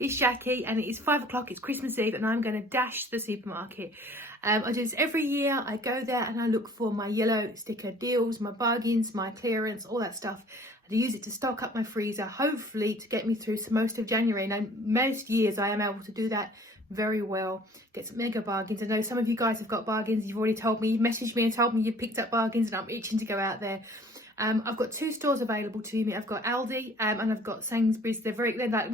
It's Jackie and it is 5 o'clock, it's Christmas Eve and I'm going to dash to the supermarket. I do this every year. I go there and I look for my yellow sticker deals, my bargains, my clearance, all that stuff. I use it to stock up my freezer, hopefully to get me through most of January. And most years I am able to do that very well, get some mega bargains. I know some of you guys have got bargains. You've already told me, you've messaged me and told me you've picked up bargains, and I'm itching to go out there. I've got 2 stores available to me. I've got Aldi and I've got Sainsbury's. They're like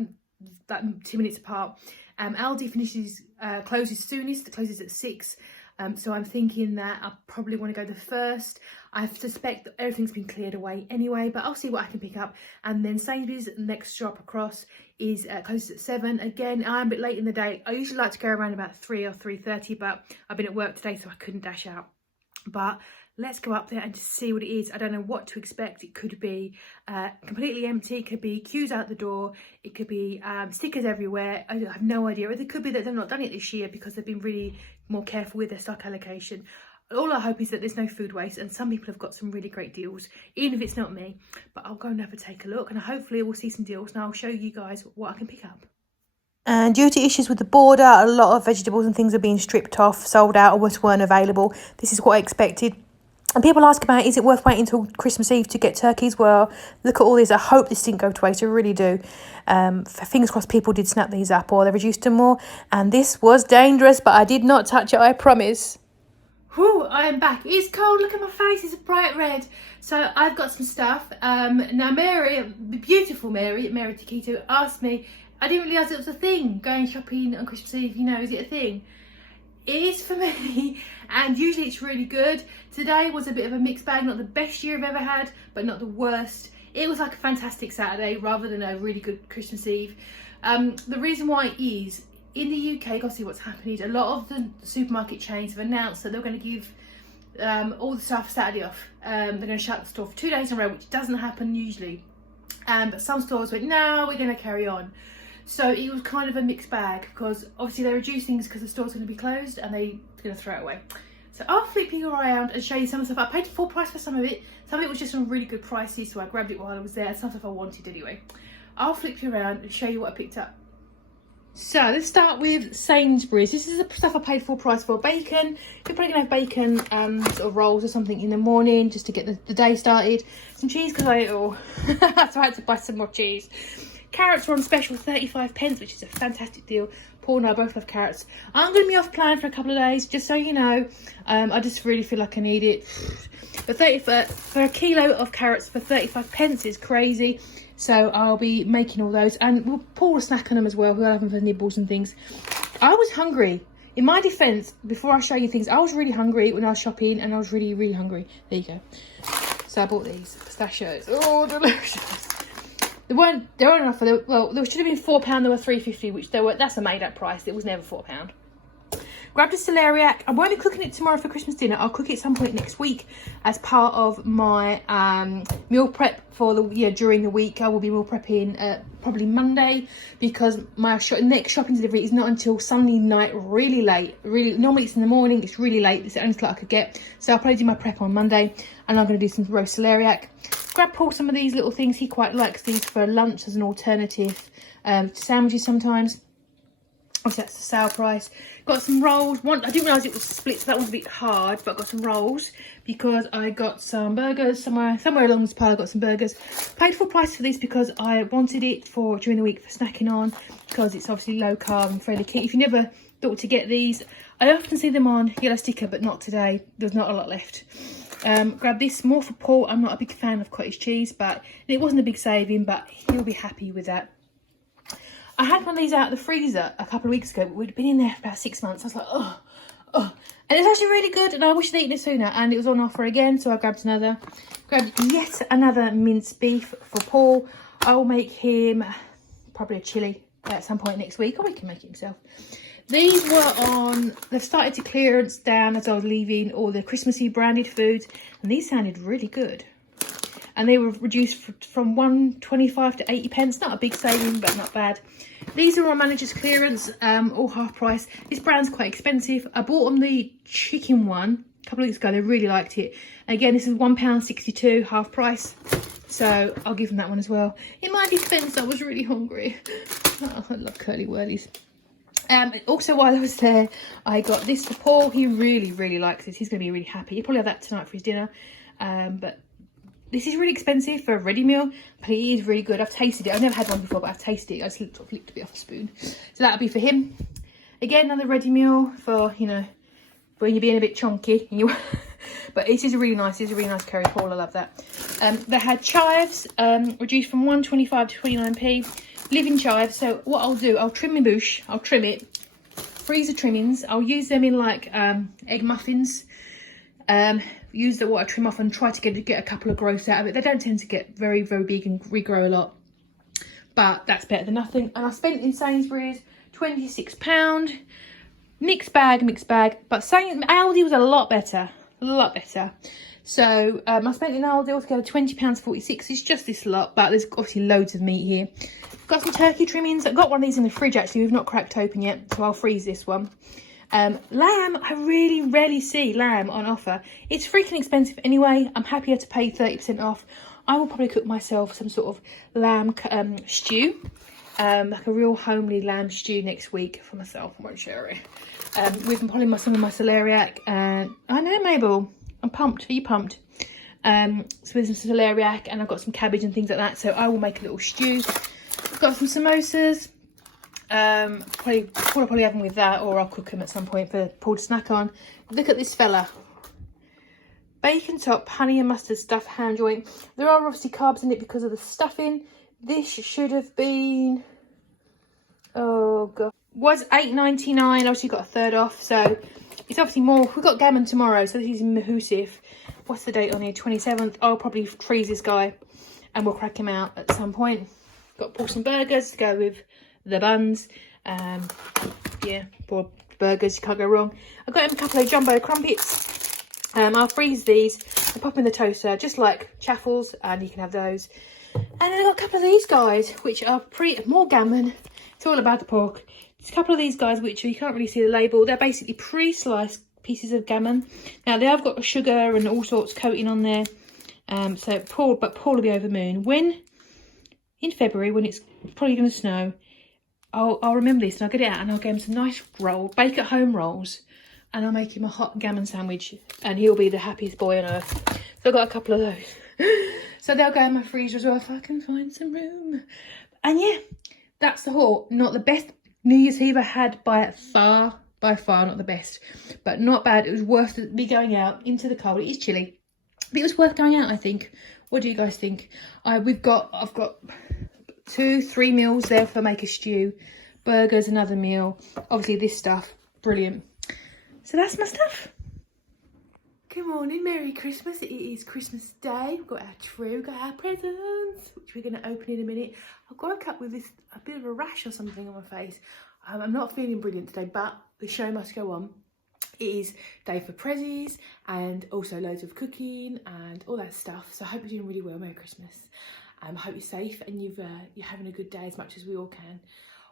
2 minutes apart. Aldi closes soonest. It closes at 6. So I'm thinking that I probably want to go the first. I suspect that everything's been cleared away anyway, but I'll see what I can pick up. And then Sainsbury's, next shop across, is closes at 7. Again, I'm a bit late in the day. I usually like to go around about 3 or 3:30, but I've been at work today, so I couldn't dash out. But let's go up there and just see what it is. I don't know what to expect. It could be completely empty. It could be queues out the door. It could be stickers everywhere. I have no idea. Or it could be that they've not done it this year because they've been really more careful with their stock allocation. All I hope is that there's no food waste, and some people have got some really great deals, even if it's not me. But I'll go and have a take a look, and hopefully we'll see some deals, and I'll show you guys what I can pick up. And due to issues with the border, a lot of vegetables and things are being stripped off, sold out, or weren't available. This is what I expected. And people ask about, is it worth waiting until Christmas Eve to get turkeys? Well, look at all these. I hope this didn't go to waste. I really do. Fingers crossed people did snap these up or they reduced them more. And this was dangerous, but I did not touch it, I promise. Whew, I am back. It's cold. Look at my face. It's a bright red. So I've got some stuff. Now Mary, beautiful Mary to Keto, asked me, I didn't realise it was a thing, going shopping on Christmas Eve. You know, is it a thing? It is for me, and usually it's really good. Today was a bit of a mixed bag, not the best year I've ever had, but not the worst. It was like a fantastic Saturday rather than a really good Christmas Eve. The reason why is, in the UK, gotta see what's happening. A lot of the supermarket chains have announced that they're going to give all the staff Saturday off. They're going to shut the store for 2 days in a row, which doesn't happen usually. But some stores went, no, we're going to carry on. So it was kind of a mixed bag, because obviously they reduced things because the store's going to be closed and they're going to throw it away. So I'll flip you around and show you some of the stuff. I paid full price for some of it. Some of it was just on really good prices, so I grabbed it while I was there. Some stuff I wanted anyway. I'll flip you around and show you what I picked up. So let's start with Sainsbury's. This is the stuff I paid full price for. Bacon. You're probably going to have bacon sort of rolls or something in the morning just to get the day started. Some cheese because I ate it all. So I had to buy some more cheese. Carrots were on special 35p, which is a fantastic deal. Paul and I both love carrots. I'm going to be off plan for a couple of days, just so you know. I just really feel like I need it. But for a kilo of carrots for 35p is crazy. So I'll be making all those, and Paul will snack on them as well. We'll have them for nibbles and things. I was hungry. In my defence, before I show you things, I was really hungry when I was shopping, and I was really, really hungry. There you go. So I bought these pistachios. Oh, delicious. They weren't enough for the, well, there should have been £4, they were £3.50, which that's a made up price. It was never £4. Grabbed a celeriac. I won't be cooking it tomorrow for Christmas dinner. I'll cook it at some point next week as part of my meal prep for during the week. I will be meal prepping probably Monday, because my next shopping delivery is not until Sunday night, really late. Normally it's in the morning, it's really late. It's the only slot I could get. So I'll probably do my prep on Monday, and I'm going to do some roast celeriac. Grab Paul some of these little things. He quite likes these for lunch as an alternative to sandwiches sometimes. Obviously that's the sale price. Got some rolls. I didn't realise it was split, so that one's a bit hard, but I got some rolls because I got some burgers somewhere along this pile. I got some burgers. Paid full price for these because I wanted it for during the week for snacking on, because it's obviously low carb and fairly keen. If you never thought to get these, I often see them on yellow sticker, but not today. There's not a lot left. Grab this more for Paul. I'm not a big fan of cottage cheese, but it wasn't a big saving, but he'll be happy with that. I had one of these out of the freezer a couple of weeks ago, but we'd been in there for about 6 months. I was like, oh. And it's actually really good, and I wish I'd eaten it sooner, and it was on offer again, so I grabbed another. Grabbed yet another minced beef for Paul. I'll make him probably a chilli at some point next week, or he can make it himself. These were they've started to clearance down as I was leaving all the Christmassy branded foods, and these sounded really good. And they were reduced from 1.25 to 80p. Not a big saving, but not bad. These are on manager's clearance, all half price. This brand's quite expensive. I bought them the chicken one a couple of weeks ago. They really liked it. Again, this is £1.62, half price. So I'll give them that one as well. In my defence, I was really hungry. Oh, I love curly whirlies. Also, while I was there, I got this for Paul. He really likes this. He's going to be really happy. He'll probably have that tonight for his dinner. But this is really expensive for a ready meal, but it is really good. I've tasted it. I've never had one before, but I've tasted it. I just sort of licked a bit off a spoon. So that'll be for him. Again, another ready meal for, you know, when you're being a bit chunky. And you but it is a really nice curry, Paul. I love that. They had chives, reduced from 1.25 to 29p. Living chives. So what I'll do, I'll trim my bush. I'll trim it. Freeze the trimmings. I'll use them in like egg muffins. Use what I trim off and try to get a couple of growths out of it. They don't tend to get very big and regrow a lot, but that's better than nothing. And I spent in Sainsbury's £26. Mixed bag, but Aldi was a lot better. So I spent in Aldi altogether £20.46. It's just this lot, but there's obviously loads of meat here. Got some turkey trimmings. I've got one of these in the fridge actually. We've not cracked open yet, so I'll freeze this one. Lamb, I really rarely see lamb on offer. It's freaking expensive anyway. I'm happier to pay 30% off. I will probably cook myself some sort of lamb stew, like a real homely lamb stew next week for myself. I won't share it. With probably some of my celeriac. I know, Mabel, I'm pumped. Are you pumped? So with some celeriac, and I've got some cabbage and things like that. So I will make a little stew. I've got some samosas. I'll probably have them with that, or I'll cook them at some point for Paul to snack on. Look at this fella. Bacon top, honey and mustard stuffed ham joint. There are obviously carbs in it because of the stuffing. This should have been, oh god, was £8.99. Obviously got a third off, so it's obviously more. We've got gammon tomorrow, so this is Mahusif. What's the date on here? 27th. I'll probably freeze this guy and we'll crack him out at some point. Got Paul some burgers to go with the buns. Yeah, for burgers, you can't go wrong. I've got him a couple of jumbo crumpets. I'll freeze these and pop in the toaster, just like chaffles, and you can have those. And then I've got a couple of these guys, which are more gammon. It's all about the pork. There's a couple of these guys, which you can't really see the label. They're basically pre-sliced pieces of gammon. Now, they have got sugar and all sorts coating on there. So Paul will be over the moon. When, in February, when it's probably going to snow, I'll remember this and I'll get it out and I'll get him some nice bake at home rolls, and I'll make him a hot gammon sandwich, and he'll be the happiest boy on earth. So I've got a couple of those. So they'll go in my freezer as well if I can find some room. And yeah, that's the haul. Not the best New Year's Eve I had by far, not the best, but not bad. It was worth me going out into the cold. It is chilly, but it was worth going out, I think. What do you guys think? I've got 2-3 meals there for make a stew, burgers, another meal, obviously this stuff, brilliant. So that's my stuff. Good morning, Merry Christmas. It is Christmas Day. We've got our tree, we've got our presents, which we're going to open in a minute. I've woke up with a bit of a rash or something on my face. I'm not feeling brilliant today, but the show must go on. It is day for prezzies and also loads of cooking and all that stuff. So I hope you're doing really well. Merry Christmas. I hope you're safe and you're having a good day as much as we all can.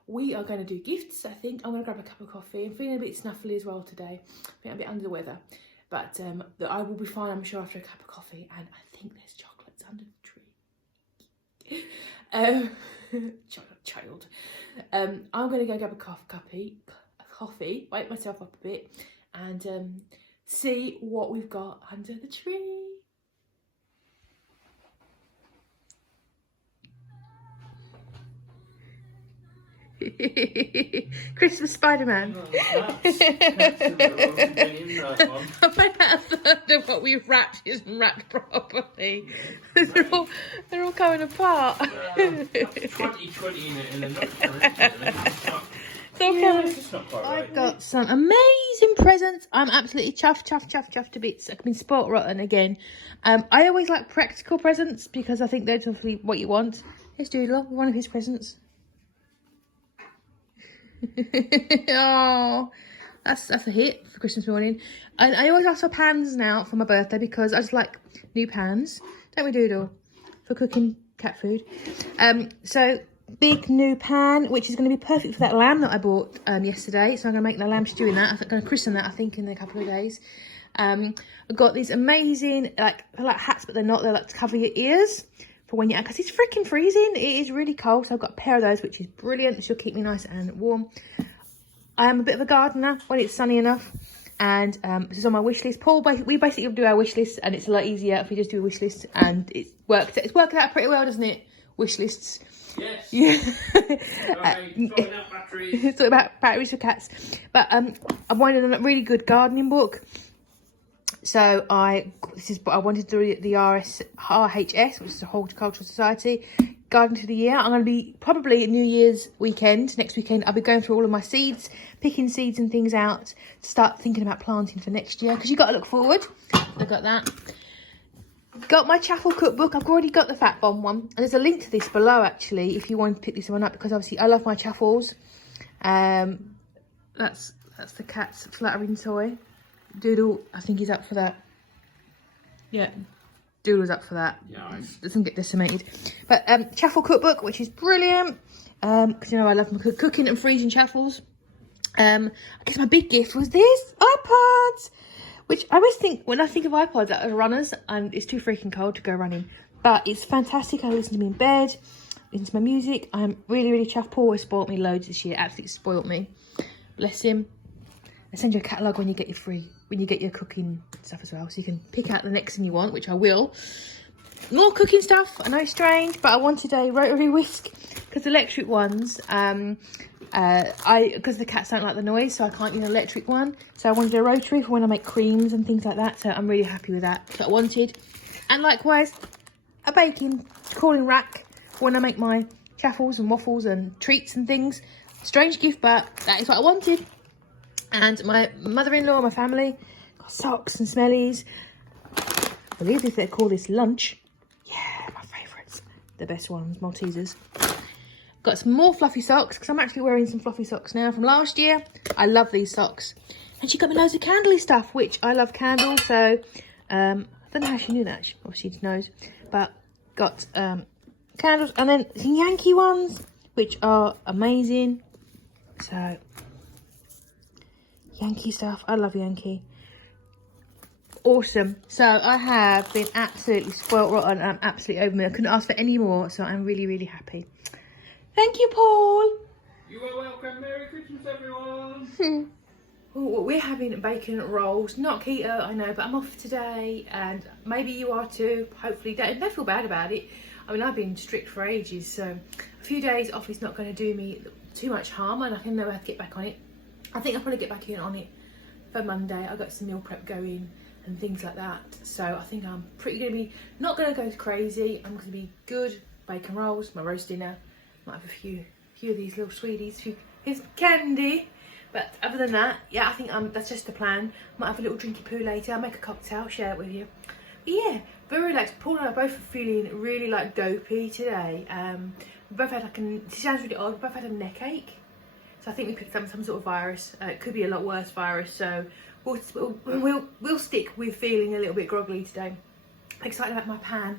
We are going to do gifts, I think. I'm going to grab a cup of coffee. I'm feeling a bit snuffly as well today. I think I'm a bit under the weather. But I will be fine, I'm sure, after a cup of coffee. And I think there's chocolates under the tree. Child. I'm going to go grab a coffee, wake myself up a bit, and see what we've got under the tree. Christmas Spider-Man. I went out a third of what we wrapped isn't wrapped properly. They're all coming apart. 2020 in a nutshell. I've got some amazing presents. I'm absolutely chuffed to bits. I've been sport rotten again. I always like practical presents because I think they're definitely what you want. Here's Doodle, one of his presents. Oh, that's a hit for Christmas morning. And I always ask for pans now for my birthday because I just like new pans, don't we, Doodle, for cooking cat food. So big new pan, which is going to be perfect for that lamb that I bought yesterday. So I'm going to make the lamb stew in that. I'm going to christen that, I think, in a couple of days. I've got these amazing, like hats, but they're not. They're like to cover your ears for for when you're out, because it's freaking freezing. It is really cold, so I've got a pair of those, which is brilliant. She'll keep me nice and warm. I am a bit of a gardener when it's sunny enough, and this is on my wish list. Paul, we basically do our wish list, and it's a lot easier if we just do a wish list, and it's worked out pretty well, doesn't it? Wish lists. Yes. Yeah. Sorting out batteries. It's all about batteries for cats. But I wanted a really good gardening book. So this is what I wanted to do, the RHS, which is the Horticultural Society, Garden to the Year. I'm going to be probably New Year's weekend, next weekend, I'll be going through all of my seeds, picking seeds and things out to start thinking about planting for next year, because you've got to look forward. I've got that. Got my chaffle cookbook. I've already got the Fat Bomb one, and there's a link to this below actually if you want to pick this one up, because obviously I love my chaffles. That's the cat's fluttering toy. Doodle, I think he's up for that. Yeah, Doodle's up for that. Yeah, doesn't get decimated. But chaffle cookbook, which is brilliant, because you know I love my cooking and freezing chaffles. I guess my big gift was this iPods, which I always think, when I think of iPods as runners, and it's too freaking cold to go running, but it's fantastic. I listen to me in bed, listen to my music. I'm really, really chuffed. Paul has spoilt me loads this year, absolutely spoilt me. Bless him. I send you a catalogue when you get your cooking stuff as well, so you can pick out the next thing you want, which I will. More cooking stuff. I know it's strange, but I wanted a rotary whisk, because electric ones, because the cats don't like the noise, so I can't use an electric one. So I wanted a rotary for when I make creams and things like that. So I'm really happy with that. That's what I wanted. And likewise, a baking cooling rack for when I make my chaffles and waffles and treats and things. Strange gift, but that is what I wanted. And my mother-in-law and my family got socks and smellies. I believe they call this lunch. Yeah, my favourites. The best ones, Maltesers. Got some more fluffy socks, because I'm actually wearing some fluffy socks now from last year. I love these socks. And she got me loads of candly stuff, which I love candles. So I don't know how she knew that. Obviously she knows. But got candles, and then some Yankee ones, which are amazing. So Yankee stuff. I love Yankee. Awesome. So I have been absolutely spoilt rotten. I'm absolutely over me. I couldn't ask for any more, so I'm really, really happy. Thank you, Paul. You are welcome. Merry Christmas, everyone. Well, we're having bacon rolls. Not keto, I know, but I'm off today, and maybe you are too. Hopefully, don't feel bad about it. I mean, I've been strict for ages, so a few days off is not going to do me too much harm, and I can know how to get back on it. I think I'll probably get back in on it for Monday. I've got some meal prep going and things like that, so I think I'm not going to go crazy. I'm going to be good. Bacon rolls, my roast dinner. Might have a few of these little sweeties, here's candy. But other than that, yeah, I think that's just the plan. Might have a little drinky poo later. I'll make a cocktail, share it with you. But yeah, very relaxed. Paul and I are both feeling really like dopey today. We both had it sounds really odd, we both had a neck ache. So I think we picked up some sort of virus. It could be a lot worse virus. So we'll stick with feeling a little bit groggly today. I'm excited about my pan.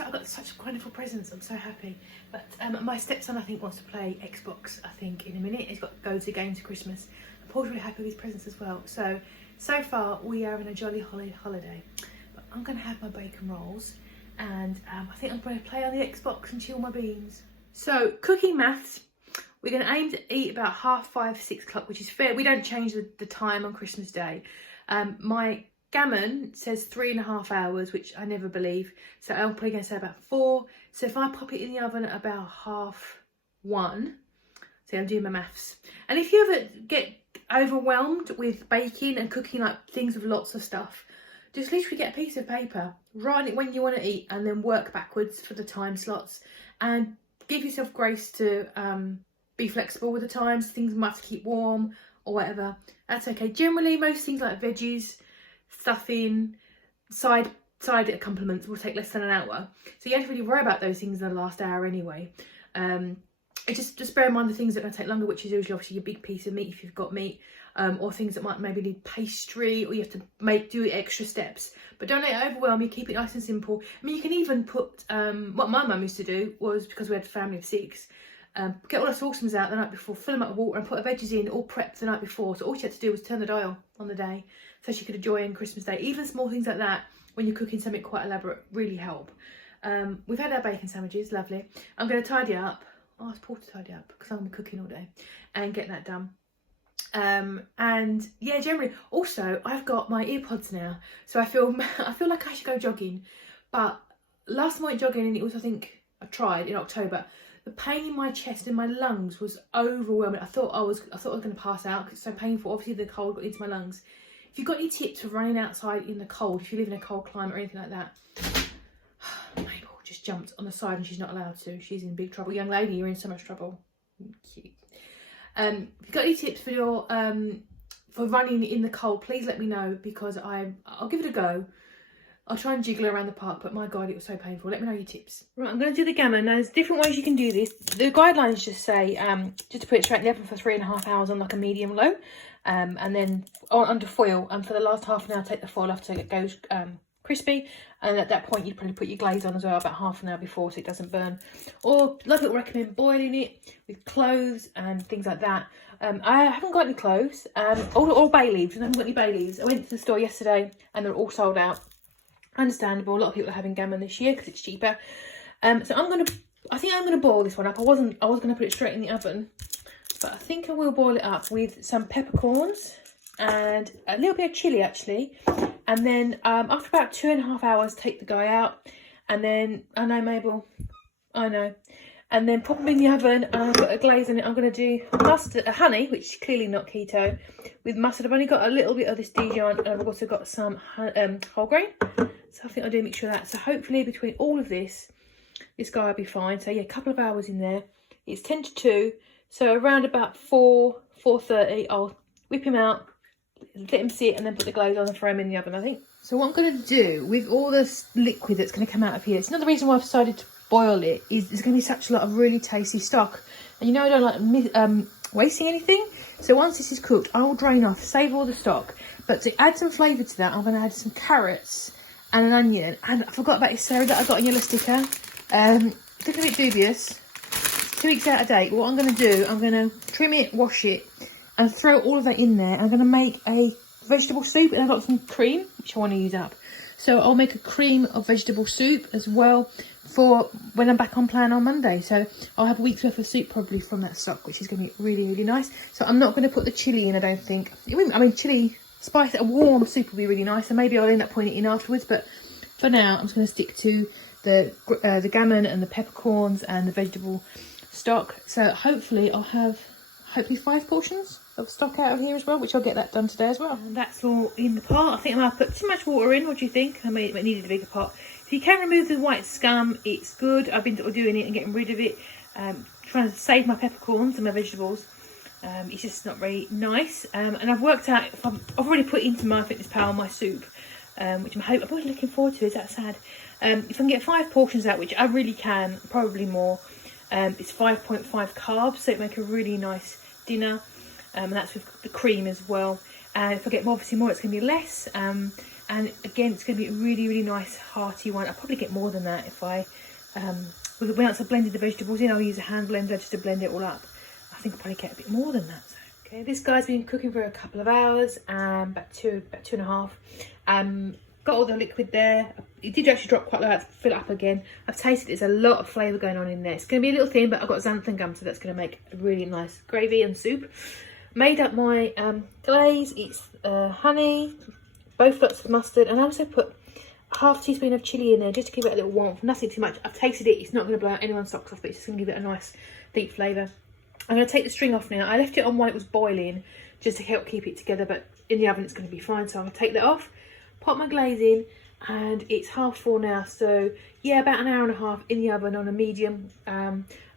I've got such wonderful presents. I'm so happy. But my stepson, I think, wants to play Xbox, I think, in a minute. He's got loads of games for Christmas. And Paul's really happy with his presents as well. So far, we are in a jolly holiday. But I'm going to have my bacon rolls. And I think I'm going to play on the Xbox and chill my beans. So, cooking maths. We're going to aim to eat about 5:30, 6 o'clock, which is fair. We don't change the time on Christmas Day. My gammon says 3.5 hours, which I never believe. So I'm probably going to say about 4. So if I pop it in the oven at about 1:30, see, I'm doing my maths. And if you ever get overwhelmed with baking and cooking, like things with lots of stuff, just literally get a piece of paper, write it when you want to eat, and then work backwards for the time slots. And give yourself grace to be flexible with the times. Things might have to keep warm or whatever. That's okay. Generally, most things like veggies, stuffing, side accompaniments will take less than an hour. So you don't have to really worry about those things in the last hour anyway. Just bear in mind the things that are going to take longer, which is usually obviously your big piece of meat if you've got meat, or things that might maybe need pastry, or you have to do extra steps. But don't let it overwhelm you. Keep it nice and simple. I mean, you can even put what my mum used to do was, because we had a family of 6, get all the saucepans out the night before, fill them up with water, and put the veggies in all prepped the night before. So all she had to do was turn the dial on the day, so she could enjoy on Christmas Day. Even small things like that, when you're cooking something quite elaborate, really help. We've had our bacon sandwiches, lovely. I'm going to tidy up. I asked Paul to tidy up because I'm going to be cooking all day and get that done. And yeah, generally, also I've got my earpods now, so I feel like I should go jogging. But last time I went jogging, and it was, I think I tried in October. The pain in my chest and my lungs was overwhelming. I thought I was going to pass out because it's so painful. Obviously, the cold got into my lungs. If you've got any tips for running outside in the cold, if you live in a cold climate or anything like that, Mabel just jumped on the side and she's not allowed to. She's in big trouble. Young lady, you're in so much trouble. Cute. If you've got any tips for your for running in the cold, please let me know, because I'll give it a go. I'll try and jiggle around the park, but my God, it was so painful. Let me know your tips. Right, I'm going to do the gammon. Now, there's different ways you can do this. The guidelines just say, just to put it straight in the oven for 3.5 hours on like a medium low, and then under foil. And for the last half an hour, take the foil off so it goes crispy. And at that point, you'd probably put your glaze on as well about half an hour before so it doesn't burn. Or a lot of people recommend boiling it with cloves and things like that. I haven't got any cloves, or bay leaves. I haven't got any bay leaves. I went to the store yesterday and they're all sold out. Understandable. A lot of people are having gammon this year because it's cheaper. So I think I'm gonna boil this one up. I was gonna put it straight in the oven, but I think I will boil it up with some peppercorns and a little bit of chilli actually. And then after about 2.5 hours, take the guy out, and then I know Mabel, I know, and then pop them in the oven. And I've got a glaze in it. I'm gonna do mustard, honey, which is clearly not keto, with mustard. I've only got a little bit of this Dijon, and I've also got some whole grain. So I think I'll do a mixture of that. So hopefully between all of this guy will be fine. So yeah, a couple of hours in there. It's 10 to 2. So around about 4:30, I'll whip him out, let him sit, and then put the glaze on and throw him in the oven, I think. So what I'm going to do with all this liquid that's going to come out of here, it's another reason why I've decided to boil it, is there's going to be such a lot of really tasty stock. And you know I don't like wasting anything. So once this is cooked, I'll drain off, save all the stock. But to add some flavour to that, I'm going to add some carrots and an onion. And I forgot about this celery that I got in yellow sticker. Looking a bit dubious. 2 weeks out of date. What I'm going to do, I'm going to trim it, wash it, and throw all of that in there. I'm going to make a vegetable soup, and I've got some cream, which I want to use up. So I'll make a cream of vegetable soup as well for when I'm back on plan on Monday. So I'll have a week's worth of soup probably from that stock, which is going to be really, really nice. So I'm not going to put the chilli in, I don't think. Chilli, spice, a warm soup will be really nice. And maybe I'll end up putting it in afterwards. But for now, I'm just going to stick to the gammon and the peppercorns and the vegetable stock. So hopefully I'll have 5 portions of stock out of here as well, which I'll get that done today as well. And that's all in the pot. I think I might put too much water in. What do you think? I mean, it needed a bigger pot. If you can remove the white scum, it's good. I've been doing it and getting rid of it, trying to save my peppercorns and my vegetables. It's just not very nice. And I've worked out, I've already put into my Fitness Pal my soup, which I'm really looking forward to. Is that sad? If I can get 5 portions out, which I really can, probably more, it's 5.5 carbs, so it make a really nice dinner. And that's with the cream as well. And if I get obviously more, it's going to be less. And again, it's going to be a really, really nice hearty one. I'll probably get more than that if I, once I've blended the vegetables in, I'll use a hand blender just to blend it all up. I think I'll probably get a bit more than that. So, okay, this guy's been cooking for a couple of hours, about 2.5. Got all the liquid there. It did actually drop quite low. I had to fill it up again. I've tasted there's a lot of flavour going on in there. It's going to be a little thin, but I've got xanthan gum, so that's going to make a really nice gravy and soup. Made up my glaze. It's honey, both lots of mustard, and I also put a half teaspoon of chilli in there just to give it a little warmth. Nothing too much. I've tasted it. It's not going to blow out anyone's socks off, but it's just going to give it a nice deep flavour. I'm going to take the string off now. I left it on while it was boiling just to help keep it together, but in the oven it's going to be fine. So I'm going to take that off, pop my glaze in, and it's 4:30 now. So yeah, about 1.5 hours in the oven on a medium.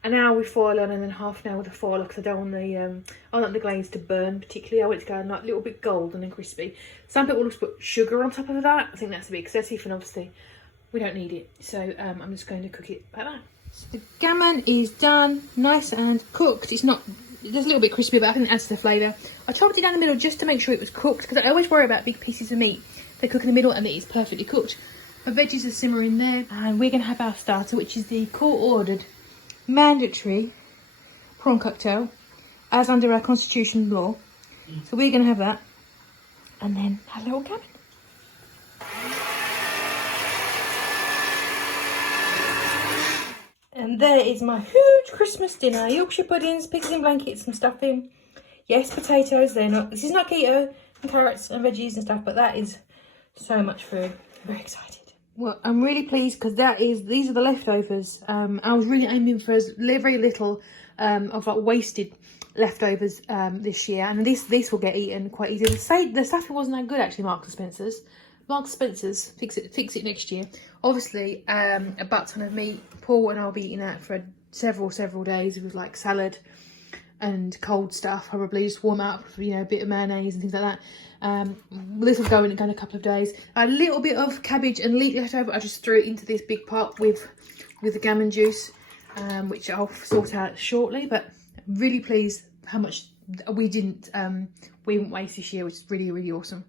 An hour with foil on, and then half an hour with the foil, because I don't want the glaze to burn particularly. I want it to go like a little bit golden and crispy. Some people will just put sugar on top of that. I think that's a bit excessive, and obviously we don't need it. So I'm just going to cook it like that. So the gammon is done, nice and cooked. It's a little bit crispy, but I think it adds to the flavour. I chopped it down the middle just to make sure it was cooked, because I always worry about big pieces of meat. They cook in the middle and it is perfectly cooked. My veggies are simmering there, and we're going to have our starter, which is the court-ordered mandatory prawn cocktail as under our constitution law. So we're going to have that, and then a little gammon. And there is my huge Christmas dinner. Yorkshire puddings, pigs in blankets, some stuffing. Yes, potatoes. This is not keto, and carrots and veggies and stuff, but that is so much food. I'm very excited. Well, I'm really pleased because these are the leftovers. I was really aiming for very little of like wasted leftovers this year, and this will get eaten quite easily. The stuffing wasn't that good actually. Marks and Spencer's. Marks and Spencer's, fix it next year. Obviously, a butt ton of meat. Paul and I'll be eating that for several days with like salad and cold stuff. Probably just warm up, you know, a bit of mayonnaise and things like that. This will go in a couple of days. A little bit of cabbage and leek left over. I just threw it into this big pot with the gammon juice, which I'll sort out shortly. But I'm really pleased how much we didn't waste this year, which is really awesome.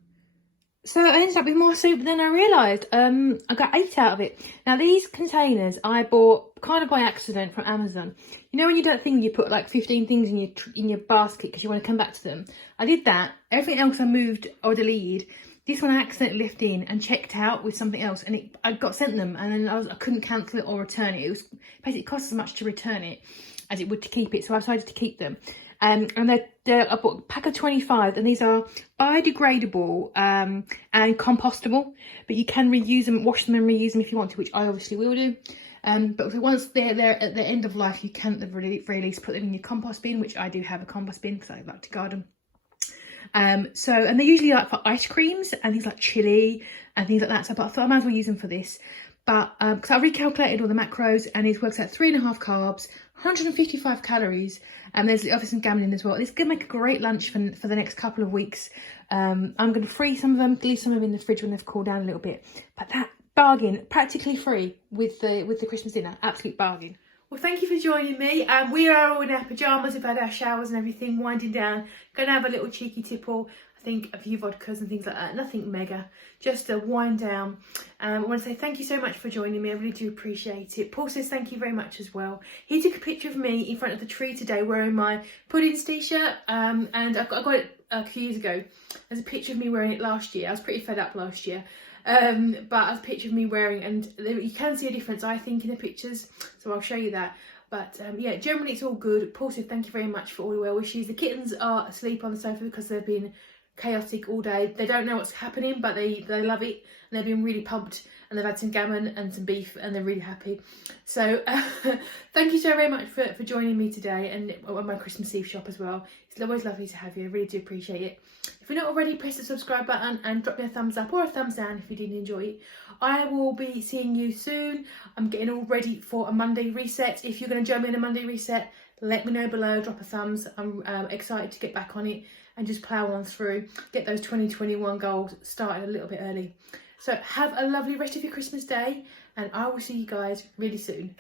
So I ended up with more soup than I realised. I got 8 out of it. Now these containers I bought kind of by accident from Amazon. You know when you do that thing, you put like 15 things in your basket because you want to come back to them. I did that. Everything else I moved or deleted. This one I accidentally left in and checked out with something else, and I got sent them, and then I couldn't cancel it or return it. It was basically, it cost as much to return it as it would to keep it, so I decided to keep them. And I bought a pack of 25, and these are biodegradable and compostable, but you can reuse them, wash them and reuse them if you want to, which I obviously will do. But once they're at the end of life, you can at the very least put them in your compost bin, which I do have a compost bin because I like to garden. And they're usually like for ice creams and things like chili and things like that. So I thought I might as well use them for this. But because I recalculated all the macros, and it works out 3.5 carbs, 155 calories, and there's obviously some gammon in as well. It's going to make a great lunch for the next couple of weeks. I'm going to freeze some of them, leave some of them in the fridge when they've cooled down a little bit. But that bargain, practically free with the Christmas dinner, absolute bargain. Well, thank you for joining me. We are all in our pyjamas. We've had our showers and everything, winding down. Going to have a little cheeky tipple. I think a few vodkas and things like that. Nothing mega, just a wind down. I want to say thank you so much for joining me. I really do appreciate it. Paul says thank you very much as well. He took a picture of me in front of the tree today wearing my puddings t-shirt, and I got it a few years ago. There's a picture of me wearing it last year. I was pretty fed up last year. But there's a picture of me wearing, and you can see a difference, I think, in the pictures, so I'll show you that. But yeah, generally it's all good. Paul said thank you very much for all the well wishes. The kittens are asleep on the sofa because they've been chaotic all day. They don't know what's happening, but they love it, and they've been really pumped, and they've had some gammon and some beef, and they're really happy. So thank you so very much for joining me today, and at my Christmas Eve shop as well. It's always lovely to have you. I really do appreciate it. If you're not already, press the subscribe button and drop me a thumbs up or a thumbs down if you did enjoy it. I will be seeing you soon. I'm getting all ready for a Monday reset. If you're going to join me in a Monday reset, let me know below, drop a thumbs. I'm excited to get back on it and just plough on through, get those 2021 goals started a little bit early. So have a lovely rest of your Christmas day, and I will see you guys really soon.